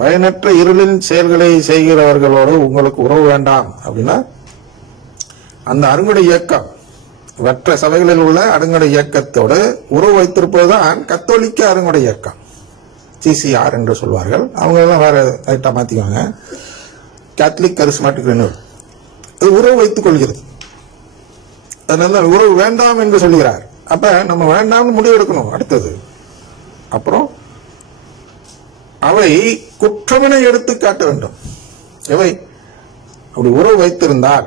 பயனற்ற இருளின் செயல்களை செய்கிறவர்களோடு உங்களுக்கு உறவு வேண்டாம் அப்படின்னா அந்த அருங்குடை இயக்கம் மற்ற சபைகளில் உள்ள அருங்குடை இயக்கத்தோடு உறவு வைத்திருப்பதுதான் கத்தோலிக்க அருங்குடை இயக்கம், சிசிஆர் என்று சொல்வார்கள். அவங்க எல்லாம் வேற ரைட்டா மாத்திக்குவாங்க. கேத்தலிக் கரிஸ்மாட்டிக் ரினிவல் அது உறவு வைத்துக் கொள்கிறது. அதனால உறவு வேண்டாம் என்று சொல்கிறார். அப்ப நம்ம வேண்டாம்னு முடிவு எடுக்கணும். அடுத்தது அப்புறம் அவை குற்றமென எடுத்து காட்ட வேண்டும். எவை அப்படி உறவு வைத்திருந்தால்,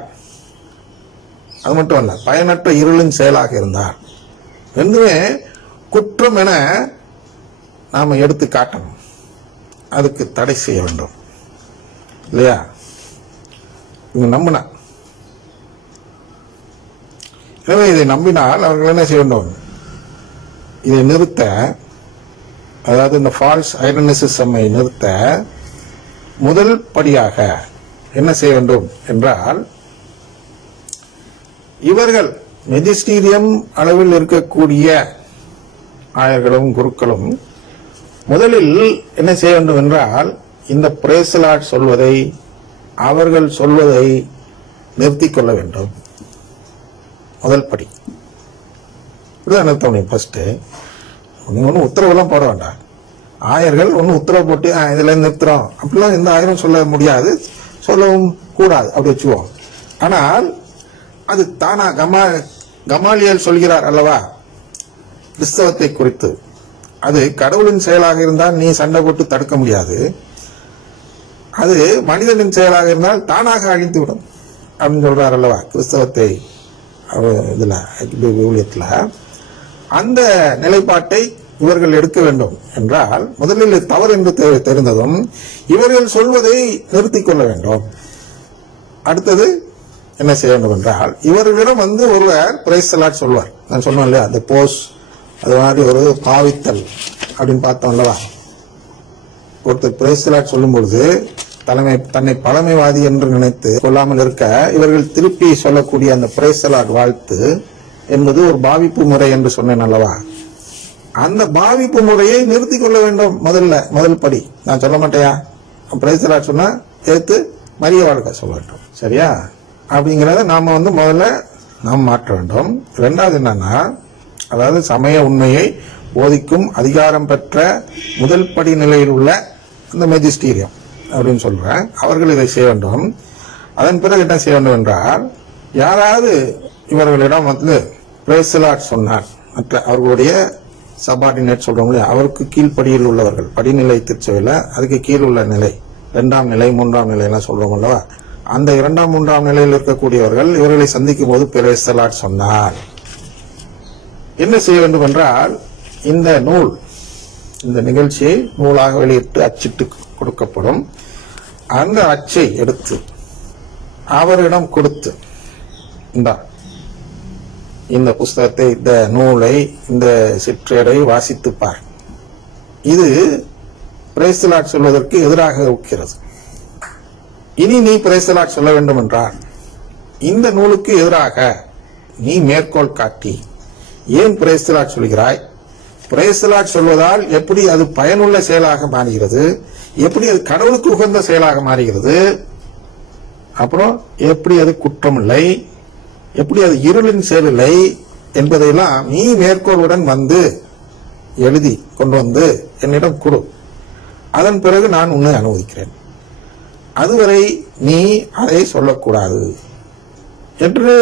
அது மட்டும் அல்ல, பயனற்ற இருளின் செயலாக இருந்தால் ரெண்டுமே குற்றம் என நாம எடுத்து காட்டணும். அதுக்கு தடை செய்ய வேண்டும் இல்லையா? இவங்க நம்பினா, எனவே இதை நம்பினால் அவர்கள் என்ன செய்ய வேண்டும்? இதை நிறுத்த, அதாவது இந்த ஃபால்ஸ் ஐரனிசிசமை நிறுத்த முதல் படியாக என்ன செய்ய வேண்டும் என்றால், இவர்கள் மெஜிஸ்டீரியம் அளவில் இருக்கக்கூடிய ஆயர்களும் குருக்களும் முதலில் என்ன செய்ய வேண்டும் என்றால், இந்த பிரேஸ் தி லார்ட் சொல்வதை, அவர்கள் சொல்வதை நிறுத்திக் கொள்ள வேண்டும். முதல் படி இதுதான் நிறுத்த. ஃபர்ஸ்ட் நீங்க ஒன்றும் உத்தரவுலாம் போட வேண்டாம். ஆயர்கள் ஒன்றும் உத்தரவு போட்டு இதுல நிறுத்துறோம் அப்படிலாம் எந்த ஆயரும் சொல்ல முடியாது, சொல்லவும் கூடாது, அப்படி வச்சுவோம். ஆனால் அது தானா கமாலியல் சொல்கிறார் அல்லவா கிறிஸ்தவத்தை குறித்து. அது கடவுளின் செயலாக இருந்தால் நீ சண்டை போட்டு தடுக்க முடியாது. அது மனிதனின் செயலாக இருந்தால் தானாக அழித்து விடும் அப்படின்னு சொல்றார் அல்லவா கிறிஸ்தவத்தை இதுல ஊழியத்துல. அந்த நிலைப்பாட்டை இவர்கள் எடுக்க வேண்டும் என்றால் முதலில் தவறு என்று தெரிந்ததும் இவர்கள் சொல்வதை நிறுத்திக் கொள்ள வேண்டும். அடுத்தது என்ன செய்ய வேண்டும் என்றால், இவர்களிடம் ஒருவர் பிரைஸ் தி லார்ட் சொல்வார். நான் சொன்னேன் இல்லையா, அந்த போஸ் அது மாதிரி ஒரு பாவித்தல் அப்படின்னு பார்த்தோம் அல்லவா. ஒருத்தர் பிரைஸ் தி லார்ட் சொல்லும் பொழுது தன்னை பழமைவாதி என்று நினைத்து கொள்ளாமல் இருக்க இவர்கள் திருப்பி சொல்லக்கூடிய அந்த பிரைஸ் தி லார்ட் வாழ்த்து என்பது ஒரு பாவிப்பு முறை என்று சொன்னேன் அல்லவா. அந்த பாவிப்பு முறையை நிறுத்திக் கொள்ள வேண்டும். முதல் படி. நான் சொல்ல மாட்டேயா, பிரைஸ் தி லார்ட் சொன்னா சேர்த்து மரிய வாழ்க்கை சொல்ல வேண்டும், சரியா? அப்படிங்கிறத நாம முதல்ல நாம் மாற்ற வேண்டும். இரண்டாவது என்னன்னா, அதாவது சமய உண்மையை போதிக்கும் அதிகாரம் பெற்ற முதல் படி நிலையில் உள்ள அந்த மெஜிஸ்டீரியம் அப்படின்னு சொல்றேன், அவர்கள் இதை செய்ய வேண்டும். அதன் பிறகு என்ன செய்ய வேண்டும் என்றால், யாராவது இவர்களிடம் பிரைஸ் தி லார்ட் சொன்னார், மற்ற அவர்களுடைய சபார்டினேட் சொல்றோம் இல்லையா, அவருக்கு கீழ்ப்படியில் உள்ளவர்கள், படிநிலை திருச்சபையில் அதுக்கு கீழ் உள்ள நிலை, 2ஆம் நிலை 3ஆம் நிலை எல்லாம் சொல்றோம் அல்லவா, அந்த 2ஆம் 3ஆம் நிலையில் இருக்கக்கூடியவர்கள் இவர்களை சந்திக்கும் போது பிரைஸ் தி லார்ட் சொன்னார், என்ன செய்ய வேண்டும் என்றால், இந்த நூல், இந்த நிகழ்ச்சியை நூலாக வெளியிட்டு அச்சிட்டு கொடுக்கப்படும். அந்த அச்சை எடுத்து அவரிடம் கொடுத்து, இந்த புஸ்தகத்தை, இந்த நூலை, இந்த சிற்றேடை வாசித்து பார், இது பிரைஸ் தி லார்ட் சொல்வதற்கு எதிராக இருக்கிறது. இனி நீ பிரைஸ் தி லார்ட் சொல்ல வேண்டும் என்றால் இந்த நூலுக்கு எதிராக நீ மேற்கோள் காட்டி ஏன் பிரைஸ் தி லார்ட் சொல்கிறாய், பிரைஸ் தி லார்ட் சொல்வதால் எப்படி அது பயனுள்ள செயலாக மாறுகிறது, எப்படி அது கடவுளுக்கு உகந்த செயலாக மாறுகிறது, அப்புறம் எப்படி அது குற்றமில்லை, எப்படி அது இருளின் செயல் இல்லை என்பதையெல்லாம் நீ மேற்கோளுடன் எழுதி கொண்டு என்னிடம் கொடு. அதன் பிறகு நான் உன்னை அனுமதிக்கிறேன். அதுவரை நீ அதை சொல்லக்கூடாது என்று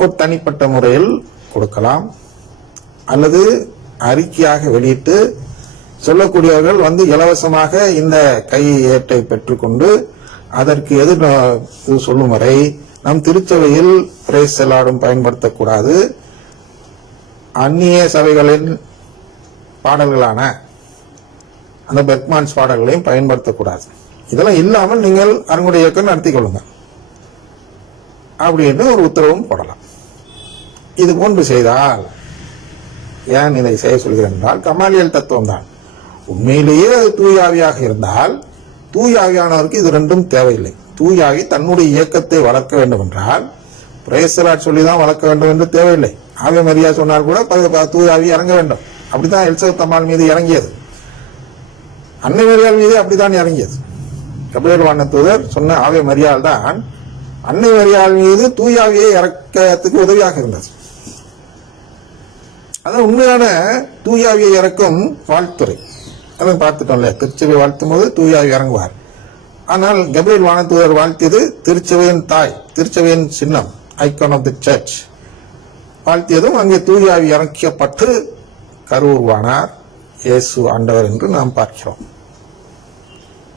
ஒரு தனிப்பட்ட முறையில் கொடுக்கலாம். அல்லது அறிக்கையாக வெளியிட்டு சொல்லக்கூடியவர்கள் இலவசமாக இந்த கையேட்டை பெற்றுக்கொண்டு அதற்கு எதிர் சொல்லும் வரை நம் திருச்சபையில் பிரைஸ் தி லார்ட் பயன்படுத்தக்கூடாது, அந்நிய சபைகளின் பாடல்களான அந்த பெர்க்மான்ஸ் பாடல்களையும் பயன்படுத்தக்கூடாது. இதெல்லாம் இல்லாமல் நீங்கள் அருங்குடை இயக்கம் நடத்தி கொள்ளுங்க அப்படின்னு ஒரு உத்தரவும் போடலாம். இது போன்று செய்தால், ஏன் இதை செய்ய சொல்கிறேன் என்றால், கமாலியல் தத்துவம் தான். உண்மையிலேயே தூயாவியாக இருந்தால், தூயாவியானவருக்கு இது ரெண்டும் தேவையில்லை. தூயாவி தன்னுடைய இயக்கத்தை வளர்க்க வேண்டும் என்றால் பிரைஸ் தி லார்ட் சொல்லிதான் வளர்க்க வேண்டும் என்று தேவையில்லை. ஆவே மரியா சொன்னால் கூட தூயாவி இறங்க வேண்டும். அப்படித்தான் எலிசபெத் அம்மாள் மீது இறங்கியது. அன்னை மரியாள் மீது அப்படித்தான் இறங்கியது. கபிரியேல் வானதூதர் சொன்ன ஆவே மரியாள் தான் அன்னை மரியாள் மீது தூயாவியை இறக்கத்துக்கு உதவியாக இருந்தது. அதான் உண்மையான தூயாவியை இறக்கும் வாழ்த்துறை. அதான் பார்த்துட்டோம்ல, திருச்சபை வாழ்த்தும் போது தூயாவி இறங்குவார். ஆனால் கபிரியேல் வானதூதர் வாழ்த்தியது திருச்சபையின் தாய், திருச்சபையின் சின்னம், ஐகான் ஆஃப் தி சர்ச் வாழ்த்தியதும் அங்கே தூயாவி இறக்கப்பட்டு கருவுருவானார் இயேசு ஆண்டவர் என்று நாம் பார்க்கிறோம்.